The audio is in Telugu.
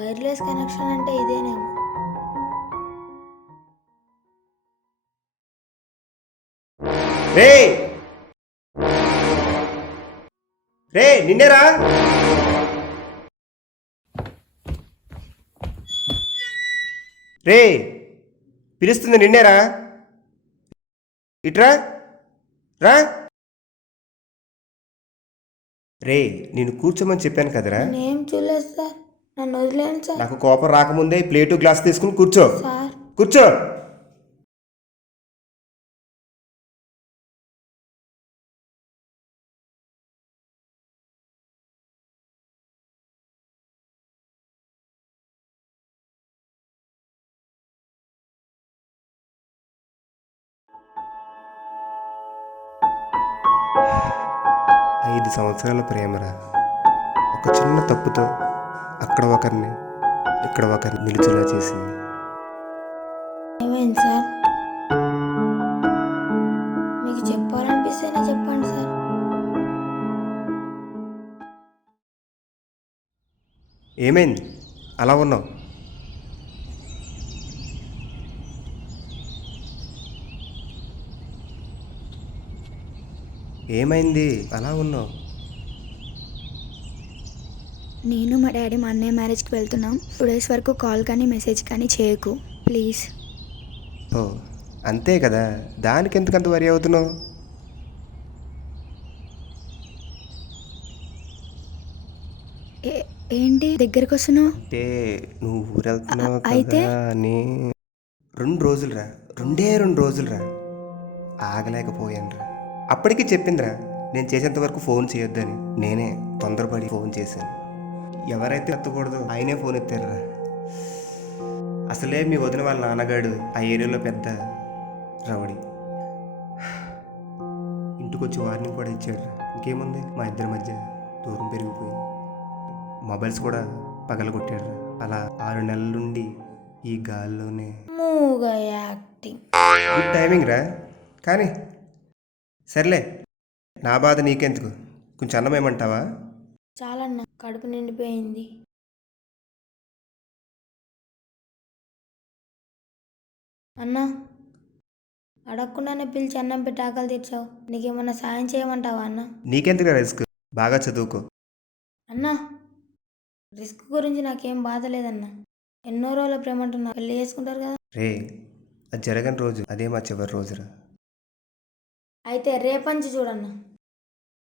వైర్లెస్ కనెక్షన్ అంటే ఇదేనేమో. రే రే నిన్నేరా. రే పిలుస్తుంది నిన్నేరా. ఇట్రా రా. రే నేను కూర్చోమని చెప్పాను కదరా. నేనేం చూడలేదు సార్, నన్ను వదిలేండి సార్. నాకు కోపం రాకముందే ప్లేటు గ్లాస్ తీసుకుని కూర్చో. సార్ కూర్చో. ఐదు సంవత్సరాల ప్రేమరా, ఒక చిన్న తప్పుతో అక్కడ ఒకరిని ఇక్కడ ఒకరిని నిలిచేలా చేసింది. ఏమైంది సార్? మీకు చెప్పాలనిపిస్తేనే చెప్పండి సార్. ఏమైంది అలా ఉన్నావు? ఏమైంది అలా ఉన్నావు? నేను మా డాడీ మా అన్నయ్య మ్యారేజ్కి వెళ్తున్నాం. 2 days వరకు కాల్ కానీ మెసేజ్ కానీ చేయకు ప్లీజ్. ఓ అంతే కదా, దానికి ఎందుకంత వరి అవుతున్నావు? ఏంటి దగ్గరకు వస్తున్నావు? అంటే నువ్వు ఊరెళ్తున్నావు అయితే? కదా అని. 2 రోజులురా, 2 రోజులురా, ఆగలేకపోయానురా. అప్పటికి చెప్పిందిరా నేను చేసేంత వరకు ఫోన్ చేయొద్దని. నేనే తొందరపడి ఫోన్ చేశాను. ఎవరైతే ఎత్తకూడదో ఆయనే ఫోన్ ఎత్తారురా. అసలే మీ వదిన వాళ్ళ నాన్నగాడు ఆ ఏరియాలో పెద్ద రౌడీ. ఇంటికి వచ్చి వార్నింగ్ కూడా ఇచ్చాడు. ఇంకేముంది, మా ఇద్దరి మధ్య దూరం పెరిగిపోయింది. మొబైల్స్ కూడా పగలగొట్టాడు. అలా 6 నెలల నుండి ఈ గాల్లోనే. మూగా యాక్టింగ్. గుడ్ టైమింగ్ రా. కానీ సర్లే, నా బాధ నీకెందుకు, కొంచెం అన్నం ఏమంటావా? చాలన్నా, కడుపు నిండిపోయింది. అన్నా, అడగకుండానే పిలిచి అన్నం పెట్టి ఆకలి తీర్చావు. నీకేమన్నా సాయం చేయమంటావా అన్న? నీకెందుకు రిస్క్, బాగా చదువుకో. అన్నా, రిస్క్ గురించి నాకేం బాధ లేదన్నా. ఎన్నో రోజుల ప్రేమ అంటున్నా, పెళ్లి చేసుకుంటారు కదా. రే అది జరగని రోజు అదే మా చివరి రోజురా. అయితే రేపంచి చూడన్నా.